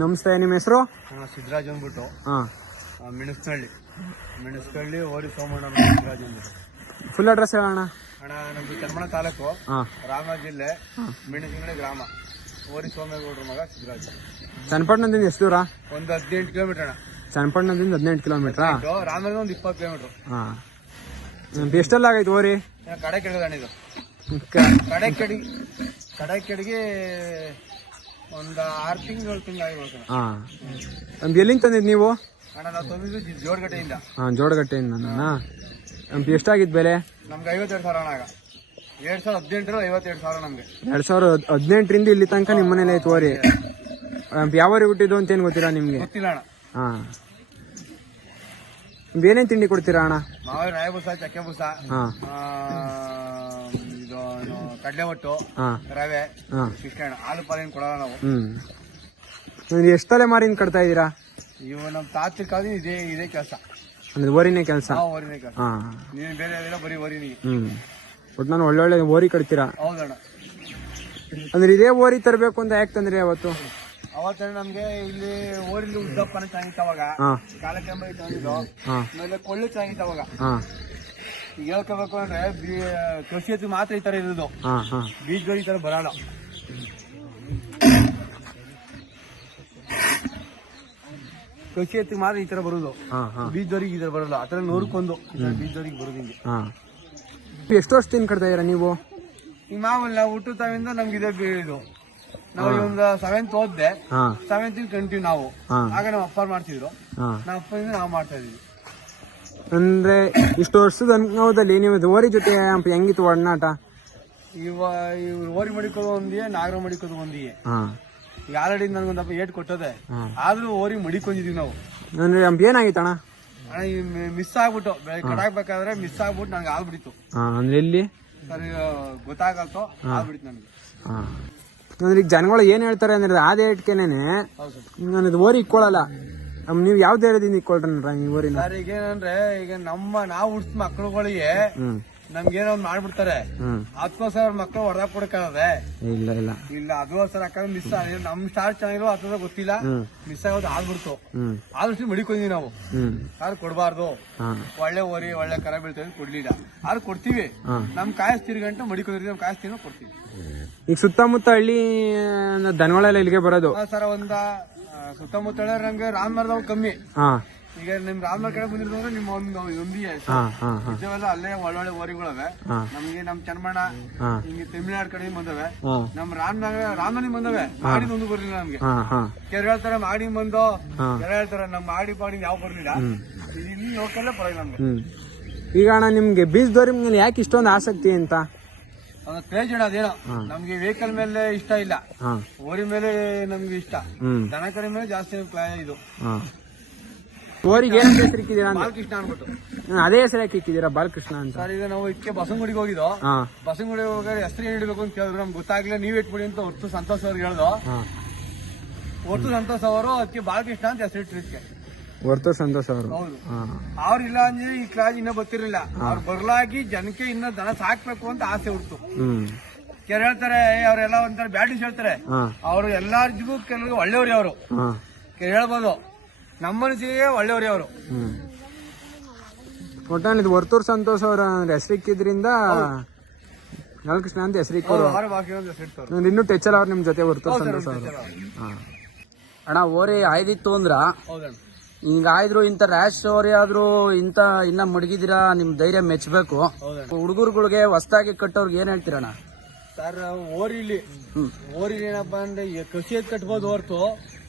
ನಮಸ್ತೆ, ನಿಮ್ಮ ಹೆಸರು? ಸಿದ್ದರಾಜ್ ಅಂದ್ಬಿಟ್ಟು. ಮೆಣಸ್ಕಳ್ಳಿ ಓರಿ ಸೋಮಣ್ಣ ಸಿದ್ದರಾಜ್ ಅಂದ್ಬಿಟ್ಟು. ಫುಲ್ ಅಡ್ರೆಸ್ ಹೇಳೋಣ ಅಣ್ಣ. ನಮ್ದು ಚನ್ನಮಣ ತಾಲೂಕು, ರಾಮನಗರ ಜಿಲ್ಲೆ, ಮೆಣಸ್ಕಳ್ಳಿ ಗ್ರಾಮ. ಓರಿ ಸೋಮೇಗೌಡ್ರ ಮಗ ಸಿದ್ದರಾಜ್. ಚನ್ನಪಟ್ಟಣದಿಂದ ಎಷ್ಟು ದೂರ? ಒಂದು 18 ಕಿಲೋಮೀಟರ್ ಅಣ್ಣ. ಚನ್ನಪಟ್ಟಣದಿಂದ 18 ಕಿಲೋಮೀಟರ್. ರಾಮನಗರ ಒಂದು 20 ಕಿಲೋಮೀಟರ್. ಎಷ್ಟೆಲ್ಲ ಆಗೈತೆ ಓರಿ? ಕಡೆ ಕೆಳಗೆ ಅಣ್ಣ ಇದು. ಕಡೆ ಕೆಡಿಗೆ ಒಂದು 6 ತಿಂಗಳು 7 ತಿಂಗಳು ಆಗಿರ್ಬೇಕು. ಎಲ್ಲಿಂದ ತಂದಿದ್ದು ನೀವು? ಅಣ್ಣ ನಾವು ತಂದಿದ್ದು ಜೋಡಗಟ್ಟೆಯಿಂದ. ಜೋಡಗಟ್ಟೆಯಿಂದ. ಎಷ್ಟಾಗಿದ್ದು ಬೆಲೆ? ನಮ್ಗೆ 52,000 ಅಣ್ಣ. ಆಗ 2018 52,000 ನಮ್ಗೆ. 2018ರಿಂದ ಇಲ್ಲಿ ತನಕ ನಿಮ್ಮ ಮನೇಲಿ ಐತೆ ಓರಿ. ಯಾವ ಊರಿಗೆ ಹುಟ್ಟಿದ್ದು ಅಂತ ಏನ್ ಗೊತ್ತಿರಾ ನಿಮ್ಗೆ? ಗೊತ್ತಿಲ್ಲ ಅಣ್ಣ. ಏನೇನ್ ತಿಂಡಿ ಕೊಡ್ತೀರಾ ಅಣ್ಣ? ಮಾವಿನ ರಾಯಬೂಸ, ಚಕ್ಕೆ ಬೂಸ, ಇದು ಕಡಲೆ ಒಟ್ಟು, ರವೆ ಇಷ್ಟ ಅಣ್ಣ. ಹಾಲು ಪಾಲಿನ ಕೊಡಲ್ಲ ನಾವು. ಎಷ್ಟು ತಲೆ ಮಾರಿನ ಕಟ್ತಾ ಇದೀರಾ? ಇವು ನಮ್ ತಾತ್ವಿಕಾದಿ ಇದೇ ಕೆಲಸ. ಅಂದ್ರೆ ಓರಿನೇ ಕೆಲಸ? ಓರಿನೇ ಕೆಲಸ. ನೀನ್ ಬೇರೆ ಯಾವ್ದಿಲ್ಲ, ಬರೀ ಓರಿನಿ. ಒಟ್ಟು ನಾನು ಒಳ್ಳೊಳ್ಳೆ ಓರಿ ಕಟ್ತೀರಾ? ಹೌದಣ್ಣ. ಅಂದ್ರೆ ಇದೇ ಓರಿ ತರಬೇಕು ಅಂತ ಯಾಕೆ ತಂದ್ರಿ ಅವತ್ತು? ಅವತ್ತೇ ನಮ್ಗೆ ಇಲ್ಲಿ ಓರಿಲಿ ಉದ್ದಪ್ಪನ ಚೆನ್ನಾಗಿತ್ತು ಅವಾಗ. ಕಾಲಕೆಂಬ ಚೆನ್ನಾಗಿದ್ದು, ಆಮೇಲೆ ಕೊಳ್ಳು ಚೆನ್ನಾಗಿತ್ತು ಅವಾಗ. ಈಗ ಹೇಳ್ಕೋಬೇಕು ಅಂದ್ರೆ ಕೃಷಿ ಎತ್ತು ಮಾತ್ರ ಈ ತರ ಇರೋದು. ಬೀಜಗಳು ಈ ತರ ಬರಲ್ಲ. ಕೃಷಿ ಎತ್ತಿಗೆ ಮಾತ್ರ ಈ ತರ ಬರುದು. ಬೀಜದವರಿಗೆ ಈ ತರ ಬರಲ್ಲ. ಆ ತರ 100ಕ್ಕೊಂದು ಬೀಜದವರಿಗೆ ಬರುದು. ಹಿಂಗೆ ಎಷ್ಟು ವರ್ಷದಿಂದ ಕಟ್ತಾ ಇದೀರಾ ನೀವು? ಈಗ ಮಾಮೂಲಿ ನಾವು ಹುಟ್ಟುತ್ತಾವಿಂದ ನಮ್ಗೆ ಇದೆ ಇದು. ನಾವು ಒಂದು 7th ಓದ್ದೆ, 7th ಕಂಟಿನ್ಯೂ ನಾವು. ಆಗ ನಾವು ಅಪ್ಪ ಮಾಡ್ತಿದ್ರು, ನಮ್ಮ ಅಪ್ಪನಿಂದ ನಾವು ಮಾಡ್ತಾ ಇದೀವಿ. ಅಂದ್ರೆ ಇಷ್ಟು ವರ್ಷದ ಅನುಭವದಲ್ಲಿ ನೀವು ಓರಿ ಜೊತೆ ಹೆಂಗಿತ್ತು ಒಡನಾಟ? ಓರಿ ಮಡಿಕೋದು ಒಂದಿಗೆ, ನಾಗರ ಮಡಿಕೋದು ಒಂದಿಗೆ. ಈಗ ಆಲ್ರೆಡಿ ನನ್ಗೊಂದಪ್ಪ ಏಟ್ ಕೊಟ್ಟದೆ, ಆದ್ರೂ ಓರಿ ಮಡಿಕೊಂಡಿದೀವಿ ನಾವು. ಅಂದ್ರೆ ಏನಾಗಿತ್ತಣ್ಣ? ಅಣ್ಣ ಮಿಸ್ ಆಗ್ಬಿಟ್ಟು ಕಟಾಕ್ಬೇಕಾದ್ರೆ ಮಿಸ್ ಆಗ್ಬಿಟ್ಟು ನಂಗೆ ಆಗ್ಬಿಡಿತ್ತು. ಅಂದ್ರೆ ಎಲ್ಲಿ ಸರಿ ಗೊತ್ತಾಗಲ್ತು, ಆಗ್ಬಿಡಿತ್ತು ನನಗೆ. ಅಂದ್ರೆ ಈಗ ಜನಗಳು ಏನ್ ಹೇಳ್ತಾರೆ ಅಂದ್ರೆ ಅದೇ ಇಟ್ಕೆನೆ ನಾನು ಓರಿ ಇಕ್ಕೊಳ್ಳಲ್ಲ. ನೀವ್ ಯಾವ ಧೈರ್ಯದಿಂದ ಇಕ್ಕೊಳ್ರ ಈ ಊರಿನ? ಸರ್ ಈಗ ಏನಂದ್ರೆ, ಈಗ ನಾವು ಹುಡ್ಸ್ ಮಕ್ಳುಗಳಿಗೆ ನಮ್ಗೇನೋ ಮಾಡ್ಬಿಡ್ತಾರೆ. ಅದಕ್ಕೋಸ್ಕರ ಮಕ್ಳು ಹೊಡೆದಾಕ್ ಕೊಡಕ್ಕಾಗದೆ? ಇಲ್ಲ ಇಲ್ಲ ಇಲ್ಲ, ಅದಕ್ಕೋಸ್ಕರ ಯಾಕಂದ್ರೆ ಮಿಸ್ ನಮ್ ಸ್ಟಾರ್ ಚೆನ್ನಾಗಿರೋ ಅಥವಾ ಗೊತ್ತಿಲ್ಲ, ಮಿಸ್ ಆಗೋದು ಆಗ್ಬಿಡ್ತು. ಆದಷ್ಟು ಮಡಿಕೊಂಡಿವಿ ನಾವು. ಯಾರು ಕೊಡಬಾರ್ದು, ಒಳ್ಳೆ ಓರಿ ಒಳ್ಳೆ ಕರ ಬೀಳ್ತೇವೆ ಕೊಡ್ಲಿಲ್ಲ. ಆದ್ರೆ ಕೊಡ್ತೀವಿ. ನಮ್ ಕಾಯಿಸ್ತಿರಿ ಗಂಟೆ ಮಡಿಕೊಂಡಿರ್ತೀವಿ, ನಮ್ ಕಾಯಿಸ್ತೀವಿ ಕೊಡ್ತೀವಿ. ಈಗ ಸುತ್ತಮುತ್ತ ಹಳ್ಳಿ ದನಗಳೆಲ್ಲ ಇಲ್ಲಿಗೆ ಬರೋದು ಸರ್? ಸುತ್ತಮುತ್ತ ನಂಗೆ ರಾಮನಗರದವ್ ಕಮ್ಮಿ. ಈಗ ನಿಮ್ ರಾಮನಗರ ಕಡೆ ಬಂದಿರೋದ್ರೆ ನಿಮ್ಮ ಒಂದಿಗೆ ಇವೆಲ್ಲ ಅಲ್ಲೇ ಒಳ್ಳೊಳ್ಳೆ ಓರಿಗಳವೆ. ನಮ್ಗೆ ನಮ್ ಚನ್ನಮಣ್ಣ ಹಿಂಗೆ ತಮಿಳ್ನಾಡು ಕಡೆ ಬಂದವೆ. ನಮ್ ರಾಮನಗರ ಬಂದವೆ. ಮಾಡಿ ಒಂದು ಬರ್ಲಿಲ್ಲ ನಮ್ಗೆ. ಕೆರೆ ಹೇಳ್ತಾರೆ ಮಾಡಿ ಬಂದು, ಕೆರೆ ಹೇಳ್ತಾರೆ ನಮ್ ಮಾಡಿ ಪಾಡಿ ಯಾವ ಬರ್ಲಿಲ್ಲ. ಇಲ್ಲಿ ಲೋಕಲ್ಲೇ ಪರವಾಗಿಲ್ಲ ನಮ್ಗೆ. ಈಗ ಅಣ್ಣ ನಿಮ್ಗೆ ಬೀಜದವ್ರ ಮೇಲೆ ಯಾಕೆ ಇಷ್ಟೊಂದು ಆಸಕ್ತಿ ಅಂತ? ಕ್ರೇಜ್ ಅದೇನೋ, ನಮ್ಗೆ ವೆಹಿಕಲ್ ಮೇಲೆ ಇಷ್ಟ ಇಲ್ಲ, ಓರಿ ಮೇಲೆ ನಮ್ಗೆ ಇಷ್ಟ. ದನ ಕಡೆ ಮೇಲೆ ಜಾಸ್ತಿ ಇದು. ಓರಿಗೆ ಏನ್ ಹೆಸರು ಇಕ್ಕಿದೀರಾ? ಬಾಲಕೃಷ್ಣ ಅನ್ಬಿಟ್ಟು. ಅದೇ ಹೆಸರು ಯಾಕೆ ಇಕ್ಕಿದೀರಾ ಬಾಲಕೃಷ್ಣ ಅಂತ? ಸರ್ ಈಗ ನಾವು ಇದಕ್ಕೆ ಬಸವನಗುಡಿಗೆ ಹೋಗಿದ್ದು. ಬಸವನಗುಡಿಗೆ ಹೋಗಿ ಹೆಸರು ಏನ್ ಇಡಬೇಕು ಅಂತ ಕೇಳಿದ್ರು. ನಮ್ಗೆ ಗೊತ್ತಾಗ್ಲಿಲ್ಲ, ನೀವ್ ಇಟ್ಬಿಡಿ ಅಂತ ಹೊತ್ತು ಸಂತೋಷ್ ಅವ್ರಿಗೆ ಹೇಳ್ದು. ಹೊತ್ತು ಸಂತೋಷ್ ಅವರು ಅದಕ್ಕೆ ಬಾಲಕೃಷ್ಣ ಅಂತ ಹೆಸರು ಇಟ್ಟಿದ್ದಕ್ಕೆ. ಹೊರ್ತು ಸಂತೋಷ್ ಅವರು? ಹೌದು. ಅವ್ರಿಲ್ಲ ಅಂದ್ರೆ ಈ ಕ್ಲಾಸ್ ಇನ್ನೂ ಗೊತ್ತಿರಲಿಲ್ಲ. ಅವ್ರು ಬರ್ಲಾಗಿ ಜನಕ್ಕೆ ಇನ್ನ ದನ ಸಾಕ್ಬೇಕು ಅಂತ ಆಸೆ ಹುಡ್ತು. ಕೆರೆ ಹೇಳ್ತಾರೆ ಅವ್ರೆಲ್ಲ ಒಂಥರ ಬ್ಯಾಟಿಸ್ ಹೇಳ್ತಾರೆ. ಅವ್ರು ಎಲ್ಲಾರ್ಜಿಗೂ ಕೆಲವು ಒಳ್ಳೆಯವ್ರಿ ಅವರು ಹೇಳ್ಬೋದು. ನಮ್ಮ ಮನಸ್ಸಿಗೆ ಒಳ್ಳೆಯವ್ರಿ ಅವರು. ಒಟ್ಟಾನ ಇದು ವರ್ತೂರ್ ಸಂತೋಷ್ ಅವರ ಹೆಸರಿಕ್ಕಿದ್ರಿಂದ ಬಾಲಕೃಷ್ಣ ಅಂತ ಹೆಸರಿಕ್ಕೋರು. ಇನ್ನೂ ಟೆಚ್ಚಲ್ ಅವ್ರು ನಿಮ್ ಜೊತೆ ವರ್ತೂರ್ ಸಂತೋಷ್ ಅವರು. ಅಣ್ಣ ಓರಿ ಆಯ್ದಿತ್ತು ಅಂದ್ರ ಹಿಂಗ ಆಯ್ದ್ರು, ಇಂತ ರ್ಯಾಶ್ ಓರಿ ಆದ್ರೂ ಇಂತ ಇನ್ನ ಮಡಗಿದಿರಾ, ನಿಮ್ ಧೈರ್ಯ ಮೆಚ್ಚಬೇಕು. ಹುಡುಗರುಗಳಿಗೆ ಹೊಸದಾಗಿ ಕಟ್ಟೋರ್ಗೆ ಏನ್ ಹೇಳ್ತೀರಣ್ಣ? ಸರ್ ಓರಿಲಿ ಏನಪ್ಪಾ ಅಂದ್ರೆ ಕೃಷಿ ಕಟ್ಬೋದು ಹೊರ್ತು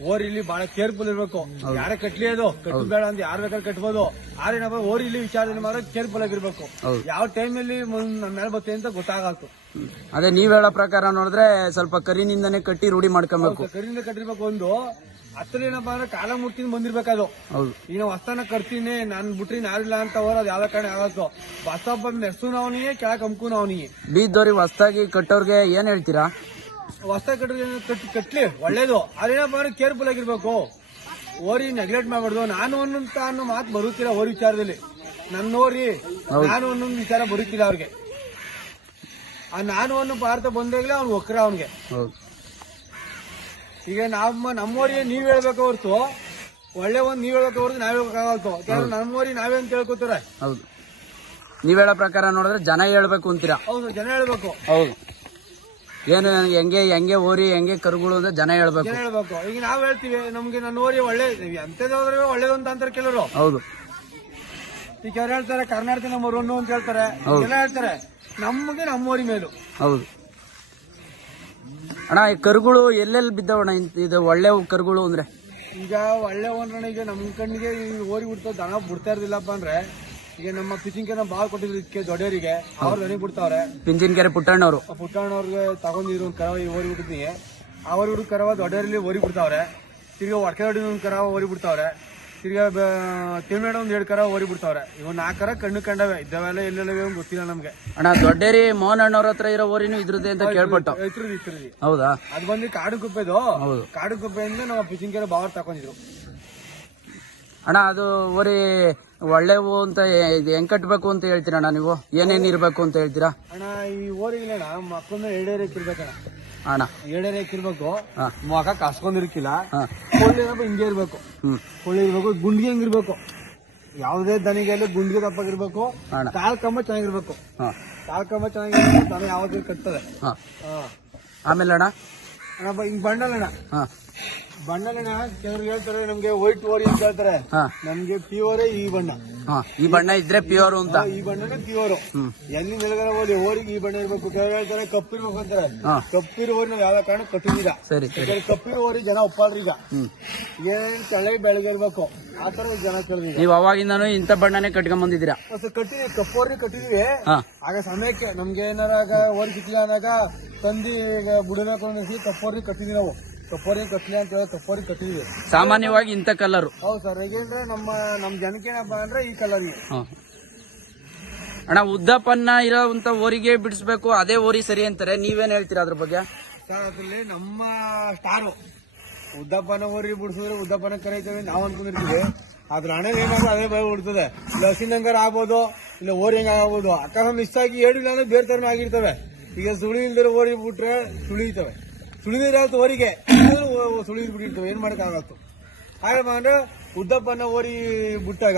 ಓರಿಲಿ ಬಹಳ ಕೇರ್ಫುಲ್ ಇರ್ಬೇಕು. ಯಾರೇ ಕಟ್ಲಿ ಅದು ಕಟ್ಟಬೇಡ ಅಂತ ಯಾರು ಬೇಕಾದ್ರೆ ಕಟ್ಬೋದು. ಆರೇನಪ್ಪ ಓರಿಲಿ ವಿಚಾರದಲ್ಲಿ ಮಾತ್ರ ಕೇರ್ಫುಲ್ ಆಗಿರ್ಬೇಕು. ಯಾವ ಟೈಮಲ್ಲಿ ಮೇಲೆ ಬರುತ್ತೆ ಅಂತ ಗೊತ್ತಾಗತ್ತು. ಅದೇ ನೀವ್ ಹೇಳೋ ಪ್ರಕಾರ ನೋಡಿದ್ರೆ ಸ್ವಲ್ಪ ಕರಿನಿಂದನೇ ಕಟ್ಟಿ ರೂಢಿ ಮಾಡ್ಕೊಬೇಕು. ಕರಿನಿಂದ ಕಟ್ಟಿರ್ಬೇಕು. ಒಂದು ಹತ್ರ ಏನಪ್ಪಾ ಅಂದ್ರೆ ಕಾಲ ಮುಟ್ಟಿಂದ ಬಂದಿರ್ಬೇಕದು. ಈಗ ಹೊಸ್ತಾನ ಕಟ್ತೀನಿ ನಾನ್ ಬಿಟ್ರಿ ಯಾರಿಲ್ಲ ಅಂತ ಹೋರ್ ಅದ್ ಯಾವ್ದ ಕಾರಣ ಆಗತ್ತು. ಬಸಪ್ಪ ಮೆಸ್ಸು ಅವನಿಗೆ ಕೆಳಕ್ ಅಂಕು ಅವನಿಗೆ. ಬೀದ್ದೋರಿ ಹೊಸ್ತಾಗಿ ಕಟ್ಟೋರ್ಗೆ ಏನ್ ಹೇಳ್ತೀರಾ? ಹೊಸ್ತಾಗಿ ಕಟ್ಲಿ ಒಳ್ಳೇದು. ಅದೇನಪ್ಪ ಅಂದ್ರೆ ಕೇರ್ಫುಲ್ ಆಗಿರ್ಬೇಕು. ಓರಿ ನೆಗ್ಲೆಕ್ಟ್ ಮಾಡ್ಬಾರ್ದು. ನಾನು ಅನ್ನೋಂತ ಅನ್ನೋ ಮಾತು ಬರುತ್ತಿಲ್ಲ ಓರಿ ವಿಚಾರದಲ್ಲಿ. ನನ್ನ ಓರಿ ನಾನು ಅನ್ನೊಂದು ವಿಚಾರ ಬರುತ್ತಿಲ್ಲ ಅವ್ರಿಗೆ. ಆ ನಾನು ಅನ್ನೋ ಭಾರತ ಬಂದಾಗಲೇ ಅವ್ನು ಒಕ್ರ ಅವನ್ಗೆ. ಈಗ ನಮ್ಮೋರಿಗೆ ನೀವ್ ಹೇಳ್ಬೇಕು ಹೊರ್ತು ಒಳ್ಳೆ ಒಂದ್ ನೀವ್ ಹೇಳ್ಬೇಕು ಹೊರತು ನಾವ್ ಹೇಳ್ಬೇಕಾಗತ್ತು. ಕೆಲವರು ನಮ್ಮೋರಿ ನಾವೇ ಅಂತ ಹೇಳ್ಕೊತಾರೆ. ಹೌದು, ನೀವ್ ಹೇಳೋ ಪ್ರಕಾರ ನೋಡಿದ್ರೆ ಜನ ಹೇಳ್ಬೇಕು ಅಂತೀರಾ? ಹೌದು, ಜನ ಹೇಳ್ಬೇಕು. ಹೌದು, ಏನು ಹೆಂಗೆ ಓರಿ ಹೆಂಗೆ ಕರುಗಳು ಅಂತ ಜನ ಹೇಳ್ಬೇಕು. ಈಗ ನಾವ್ ಹೇಳ್ತೀವಿ ನಮ್ಗೆ ನನ್ನ ಓರಿ ಒಳ್ಳೆ ಎಂತದಾದ್ರೆ ಒಳ್ಳೇದು ಅಂತ ಅಂತಾರೆ ಕೆಲವರು. ಹೌದು, ಈಗ ಕೆಲವರು ಹೇಳ್ತಾರೆ ಕರ್ನಾಟಕ ನಂಬರ್ 1 ಅಂತ ಹೇಳ್ತಾರೆ. ಎಲ್ಲ ಹೇಳ್ತಾರೆ ನಮ್ಗೆ ನಮ್ಮೋರಿ ಮೇಲು. ಹೌದು ಅಣ್ಣ, ಈ ಕರುಗಳು ಎಲ್ಲೆಲ್ಲಿ ಬಿದ್ದವಣ್ಣ ಇದು ಒಳ್ಳೆ ಕರುಗಳು ಅಂದ್ರೆ? ಈಗ ಒಳ್ಳೆ ಒಂದ್ರಣ ಈಗ ನಮ್ ಕಣ್ಣಿಗೆ ಈ ಓರಿ ಬಿಡ್ತಾವ ದನ ಬಿಡ್ತಾ ಇರ್ಲಿಲ್ಲಪ್ಪ ಅಂದ್ರೆ ಈಗ ನಮ್ಮ ಪಿಚಿಂಕೆನ ಬಾಳ್ ಕೊಟ್ಟಿದ್ರು ಇದಕ್ಕೆ ದೊಡ್ಡವರಿಗೆ ಅವ್ರು ನನಗೆ ಬಿಡ್ತಾವ್ರೆ. ಪಿಂಚಿನಕೆರೆ ಪುಟ್ಟಣ್ಣವ್ರಿಗೆ ತಗೊಂಡಿರೋ ಒಂದು ಕರವ ಓರಿ ಬಿಟ್ಟಿದ್ನಿ. ಆ ಓರಿ ಬಿಟ್ಟು ಕರವ ದೊಡ್ಡವರಲ್ಲಿ ಓರಿ ಬಿಡ್ತಾವ್ರೆ. ತಿರ್ಗಾ ಒಡಕೆ ಒಂದು ಕರವ ಓರಿ ಬಿಡ್ತಾವ್ರೆ. ತಿರ್ಗಾ ತಿರುನಾಡ ಒಂದ್ 2 ಕರ ಓರಿ ಬಿಡ್ತಾವ್ರೆ. ಇವ್ 4 ಕರ ಕಣ್ಣು ಕಂಡವೆ ಇದ್ದಾವೆಲ್ಲ ಎಲ್ಲೆಲ್ಲವೇ ಗೊತ್ತಿಲ್ಲ ನಮ್ಗೆ. ಅಣ್ಣ, ದೊಡ್ಡೇರಿ ಮೋಹನ್ ಅಣ್ಣವ್ರ ಹತ್ರ ಇರೋ ಓರಿನೂ ಇದ್ರದ್ದೇ ಅಂತ ಕೇಳ್ಪಟ್ಟು. ಹೌದಾ? ಅದ್ ಬಂದು ಕಾಡು ಕುಪ್ಪೆದು. ಕಾಡು ಕುಪ್ಪೆಯಿಂದ ನಾವು ಪಿಚಿಂಕೆರೆ ಬಾವರ್ ತಕೊಂಡಿದ್ರು. ಅಣ್ಣ, ಅದು ಓರಿ ಒಳ್ಳೆವು ಅಂತ ಹೆಂಗ್ ಕಟ್ಬೇಕು ಅಂತ ಹೇಳ್ತೀರಾ ಅಣ್ಣ ನೀವು? ಏನೇನ್ ಇರ್ಬೇಕು ಅಂತ ಹೇಳ್ತೀರಾ ಅಣ್ಣ? ಈ ಓರಿಗಿಲ್ಲ ಮಕ್ಕಳನ್ನ 2 ಇರ್ಬೇಕಣ್ಣ. ಅಣ್ಣ 2 ಇರ್ಬೇಕು. ಮುಖ ಕಸ್ಕೊಂಡಿರ್ಕಿಲ್ಲ. ಕೊಳ್ಳಿ ಹಿಂಗೆ ಇರ್ಬೇಕು. ಕೊಳ್ಳಿ ಇರ್ಬೇಕು. ಗುಂಡಿಗೆ ಹೆಂಗಿರ್ಬೇಕು. ಯಾವ್ದೇ ದನಿಗೆಲ್ಲ ಗುಂಡಿಗೆ ದಪ್ಪಾಗಿರ್ಬೇಕು. ಕಾಲ್ ಕಂಬ ಚೆನ್ನಾಗಿರ್ಬೇಕು. ಕಾಲ್ ಕಂಬ ಚೆನ್ನಾಗಿರ್ಬೇಕು. ದನ ಯಾವ್ದು ಕಟ್ತದೆ. ಆಮೇಲೆ ಅಣ್ಣ ಹಿಂಗ್ ಬಂಡಲಣ್ಣ ಕೆಲವ್ರಿಗೆ ಹೇಳ್ತಾರೆ ನಮ್ಗೆ ವೈಟ್ ಓರಿ ಅಂತ ಹೇಳ್ತಾರೆ. ನಮ್ಗೆ ಪ್ಯೂರ್ ಈ ಬಣ್ಣ. ಈ ಬಣ್ಣ ಇದ್ರೆ ಪ್ಯೂರ್ ಅಂತ. ಈ ಬಣ್ಣನೇ ಪ್ಯೂರ್. ಎಲ್ಲಿ ನೆಲಗಡೆ ಓದಿ ಓರಿಗೆ ಈ ಬಣ್ಣ ಇರ್ಬೇಕು. ಕೆಲವ್ರು ಹೇಳ್ತಾರೆ ಕಪ್ಪಿರ್ಬೇಕು ಅಂತಾರೆ. ಕಪ್ಪಿರೋ ಓರಿ ನಾವ್ ಯಾವ ಕಾರಣ ಕಟ್ಟಿದೀರ. ಕಪ್ಪಿರೋ ಓರಿ ಜನ ಒಪ್ಪಾಳ್ರಿ. ಈಗ ಏನ್ ತಳೆ ಬೆಳಗ್ಗೆ ಇರ್ಬೇಕು ಆತರ ಜನ ಕೇಳಿದ್ವಿ. ನೀವು ಅವಾಗಿಂದಾನು ಇಂಥ ಬಣ್ಣನೇ ಕಟ್ಕೊಂಡ್ ಬಂದಿದ್ದೀರಾ? ಕಟ್ಟಿದೀವಿ, ಕಪ್ಪೋರಿ ಕಟ್ಟಿದೀವಿ. ಆಗ ಸಮಯಕ್ಕೆ ನಮ್ಗೆ ಏನಾರ ಓರಿ ಸಿಕ್ಕಿಲ್ಲ ಅನ್ನಾಗ ತಂದಿ ಬಿಡಬೇಕು ಅನ್ನಿಸಿ ಕಪ್ಪೋರಿ ಕಟ್ಟಿದೀವಿ. ನಾವು ಕಪ್ಪೋರಿ ಕಟ್ಲಿ ಅಂತ ಹೇಳಿ ಕಪ್ಪೋರಿ ಕಟ್ಟಿದೀವಿ. ಸಾಮಾನ್ಯವಾಗಿ ಇಂಥ ಕಲರ್. ಹೌದು ಸರ್. ಹೇಗಂದ್ರೆ ನಮ್ ಜನಕ್ಕೆ ಏನಪ್ಪ ಅಂದ್ರೆ ಈ ಕಲರ್. ಅಣ್ಣ, ಉದ್ದಪ್ಪನ್ನ ಇರೋಂತ ಓರಿಗೆ ಬಿಡಿಸ್ಬೇಕು, ಅದೇ ಓರಿ ಸರಿ ಅಂತಾರೆ. ನೀವೇನ್ ಹೇಳ್ತೀರಾ ಅದ್ರ ಬಗ್ಗೆ? ಸರ್, ಅದ್ರಲ್ಲಿ ನಮ್ಮ ಸ್ಟಾರು ಉದ್ದಪ್ಪನ ಓರಿ ಬಿಡಿಸಿದ್ರೆ ಉದ್ದಪ್ಪನ ಕರೀತೇವೆ ನಾವು ಅನ್ಕೊಂಡಿರ್ತೀವಿ. ಅದ್ರ ಹಣೆಲ್ ಏನಾದ್ರು ಅದೇ ಭಯ ಬಿಡ್ತದೆ. ಇಲ್ಲ ಹಸಿನಂಗಾರ ಆಗ್ಬೋದು, ಇಲ್ಲ ಓರಿ ಹೆಂಗ ಆಗ್ಬೋದು. ಅಕ್ಕ ಮಿಸ್ ಆಗಿ ಹೇಳಿಲ್ಲ ಅಂದ್ರೆ ಬೇರೆ ತರನ ಆಗಿರ್ತವೆ. ಈಗ ಸುಳಿ ಇಲ್ದಿರೋ ಓರಿ ಬಿಟ್ರೆ ಸುಳಿತವೆ. ಸುಳಿದಿರತ್ತು ಓರಿಗೆ ಸುಳಿದ್ ಬಿಟ್ಟಿರ್ತವೆ. ಏನ್ ಮಾಡಕ್ಕಾಗತ್ತು? ಹಾಗೆ ಅಂದ್ರೆ ಉದ್ದಪ್ಪನ ಓರಿ ಬಿಟ್ಟಾಗ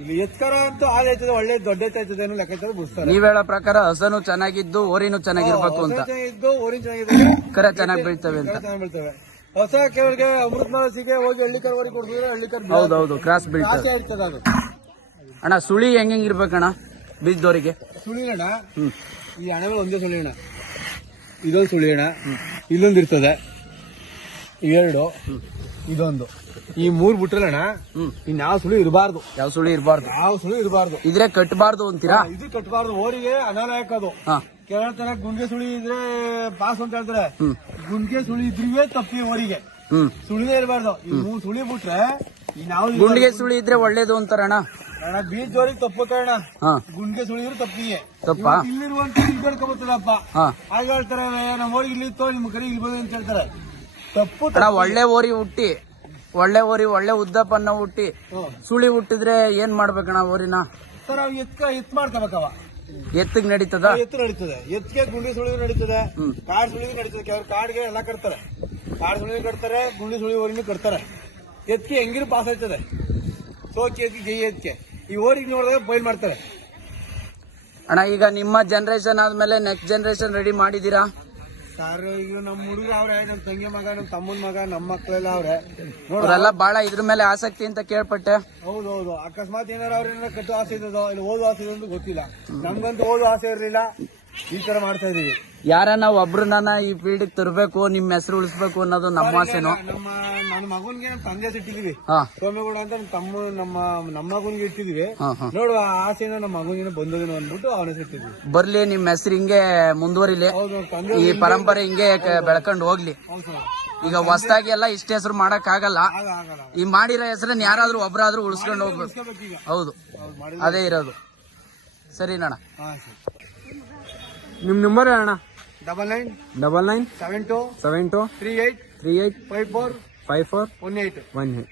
ಇಲ್ಲಿ ಎತ್ಕರ ಅಂತೂ ಹಾಲು ಆಯ್ತದೆ, ಒಳ್ಳೆ ದೊಡ್ಡ ಆಯ್ತದೆ ಅನ್ನೋ ಲೆಕ್ಕಾಚಾರ ಬಿಡಿಸ್ತಾರೆ. ನೀವ್ ಹೇಳೋ ಪ್ರಕಾರ ಹಸನು ಚೆನ್ನಾಗಿದ್ದು ಓರಿನೂ ಚೆನ್ನಾಗಿರ್ಬೇಕು ಅಂತ. ಚೆನ್ನಾಗಿದ್ದು ಓರಿ ಚೆನ್ನಾಗಿರ್ತದೆ, ಕರ ಚೆನ್ನಾಗಿ ಬೀಳ್ತವೆ ಅಂತ. ಚೆನ್ನಾಗಿ ಬೀಳ್ತವೆ. ಹೊಸ ಕೇವಲ್ಗೆ ಅಮೃತ ಮನಸ್ಸಿಗೆ ಹೋಗಿ ಹಳ್ಳಿಕರ್ ಓರಿ ಕೊಡ್ತಿದ್ರೆ ಹಳ್ಳಿಕರ್ ಹೌದೌದು ಕ್ರಾಸ್ ಬೀಳ್ತದೆ ಇರ್ತದೆ ಅದು. ಅಣ್ಣ, ಸುಳಿ ಹೆಂಗಿರ್ಬೇಕಣ್ಣ ಬೀಜದವರಿಗೆ? ಸುಳಿಯಣ್ಣ ಈ ಹಣಗಳು ಒಂದೇ ಸುಳಿಯಣ್ಣ. ಇದೊಂದು ಸುಳಿಯಣ್ಣ, ಇಲ್ಲೊಂದು ಇರ್ತದೆ, 2 ಇದೊಂದು, ಈ 3 ಬಿಟ್ರಲ್ಲಣ್ಣ ಇನ್ಯಾವ ಸುಳಿ ಇರಬಾರ್ದು. ಯಾವ ಸುಳಿ ಇರಬಾರ್ದು? ಯಾವ ಸುಳಿ ಇರಬಾರ್ದು. ಇದ್ರೆ ಕಟ್ಟಬಾರ್ದು ಅಂತೀರಾ? ಇದು ಕಟ್ಟಬಾರ್ದು. ಓರಿಗೆ ಅನಾಲಯಕ ಅದು. ಕೇಳ್ತಾರೆ ಗುಂಡಿಗೆ ಸುಳಿ ಇದ್ರೆ ಪಾಸ್ ಅಂತ ಹೇಳ್ತಾರೆ. ಗುಂಡಿಗೆ ಸುಳಿ ಇದ್ರಿವೇ ತಪ್ಪಿ ಓರಿಗೆ. ಸುಳಿದೇ ಇರಬಾರ್ದು. ಈ 3 ಸುಳಿ ಬಿಟ್ರೆ ಇನ್ಯಾವ ಗುಂಡಿಗೆ ಸುಳಿ ಇದ್ರೆ ಒಳ್ಳೇದು ಅಂತಾರಣ್ಣ. ಬೀಜದವ್ರಿಗೆ ತಪ್ಪು ಕಾರಣ. ಗುಂಡಿಗೆ ಸುಳಿದ್ರು ತಪ್ಪಿಗೆ ತಪ್ಪ. ಇಲ್ಲಿರುವಂತ ಇಲ್ಕೊಳ್ಕೊಬತ್ತದಪ್ಪ. ಹಾಗೆ ಹೇಳ್ತಾರೆ ನಮ್ಮ ಓರಿಗೆ ಇಲ್ಲಿ ಇತ್ತು ನಿಮ್ಮ ಕಡೆ ಇಲ್ಲಿ ಬಂದ ಅಂತ ಹೇಳ್ತಾರೆ. ತಪ್ಪು. ಒಳ್ಳೆ ಓರಿ ಹುಟ್ಟಿ ಒಳ್ಳೆ ಉದ್ದಪ್ಪನ್ನ ಹುಟ್ಟಿ ಸುಳಿ ಹುಟ್ಟಿದ್ರೆ ಏನ್ ಮಾಡ್ಬೇಕಣ್ಣ ಓರಿನ? ಸರ್ ಅವ್ ಎತ್ ಮಾಡ್ಕೋಬೇಕವ. ಎತ್ತಿಗೆ ನಡೀತದ? ಎತ್ತು ನಡೀತದೆ. ಎತ್ತಿಗೆ ಗುಂಡಿ ಸುಳಿದ್ರು ನಡೀತದೆ, ಕಾಡ್ ಸುಳಿದ್ರು ನಡೀತದೆ. ಕೆಲವರು ಕಾಡ್ಗೆ ಎಲ್ಲ ಕಟ್ತಾರೆ. ಕಾಡ್ ಸುಳಿ ಕಟ್ತಾರೆ, ಗುಂಡಿ ಸುಳಿ ಓರಿನೂ ಕಟ್ತಾರೆ. ಎತ್ತಿಗೆ ಹೆಂಗಿರು ಪಾಸ್ ಆಯ್ತದೆ. ಸೋಕಿ ಎತ್ತಿ ಗೈ ಎತ್ತಿಗೆ ಈ ಓರಿಗೆ ನೋಡಿದಾಗ ಬಯಲ್ ಮಾಡ್ತಾರೆ. ಅಣ್ಣ, ಈಗ ನಿಮ್ಮ ಜನರೇಷನ್ ಆದ್ಮೇಲೆ ನೆಕ್ಸ್ಟ್ ಜನರೇಷನ್ ರೆಡಿ ಮಾಡಿದೀರಾ? ಸರ್ ಈಗ ನಮ್ಮ ಹುಡುಗರು ಅವ್ರೆ, ನಮ್ ತಂಗಿ ಮಗ, ನಮ್ ತಮ್ಮನ ಮಗ, ನಮ್ಮ ಮಕ್ಕಳೆಲ್ಲ ಅವ್ರೆ. ಅವರೆಲ್ಲ ಬಹಳ ಇದ್ರ ಮೇಲೆ ಆಸಕ್ತಿ ಅಂತ ಕೇಳ್ಪಟ್ಟೆ. ಹೌದೌದು. ಅಕಸ್ಮಾತ್ ಏನಾರ ಅವ್ರೇನಾರ ಕಟ್ಟೋ ಆಸೆ ಇದ್ದದೋ ಇಲ್ಲ ಓದೋ ಆಸೆ ಇದೆ ಅಂತ ಗೊತ್ತಿಲ್ಲ. ನಮ್ಗಂತೂ ಓದೋ ಆಸೆ ಇರಲಿಲ್ಲ. ಈ ತರ ಮಾಡ್ತಾ ಇದೀವಿ. ಯಾರನ್ನ ಒಬ್ರನ್ನ ಈ ಫೀಲ್ಡ್ ತರಬೇಕು, ನಿಮ್ ಹೆಸರು ಉಳಿಸ್ಬೇಕು ಅನ್ನೋದು ನಮ್ಮ ಆಸೆನು. ನನ್ನ ಮಗನ್ಗೆ ನಮ್ಮ ತಂದೆ ಇಟ್ಟಿದೀವಿ, ಹಾ ಸೋಮೇಗೌಡ ಅಂತ ನಮ್ಮ ಮಗನ್ಗೆ ಇಟ್ಟಿದೀವಿ. ಹಾ ಹಾ ನೋಡುವ ಆಸೆನ ನಮ್ಮ ಮಗನಿಗೆ ಬಂದದೇನೋ ಅಂದ್ಬಿಟ್ಟು ಅವನ ಹೆಸರು ಇಟ್ಟಿದ್ವಿ. ಬರ್ಲಿ, ನಿಮ್ ಹೆಸರು ಹಿಂಗೆ ಮುಂದುವರಿಲಿ, ಹೌದು ತಂದೆ ಈ ಪರಂಪರೆ ಹಿಂಗೆ ಬೆಳ್ಕೊಂಡು ಹೋಗ್ಲಿ. ಹೌದು ಸರ್. ಈಗ ಹೊಸದಾಗಿ ಎಲ್ಲ ಇಷ್ಟ ಹೆಸರು ಮಾಡಕ್ ಆಗಲ್ಲ. ಆಗಲ್ಲ ಈ ಮಾಡಿರೋ ಹೆಸರನ್ನ ಯಾರಾದ್ರೂ ಒಬ್ರಾದ್ರೂ ಉಳಿಸ್ಕೊಂಡು ಹೋಗ್ಬೇಕು. ಈಗ ಹೌದು, ಅದೇ ಇರೋದು. ಸರಿನಣ್ಣ. ಹಾ ಸರ್. ನಿಮ್ ನಂಬರ್ ಅಣ್ಣ? 99 99 72 72 38 38 54 54 18. 18.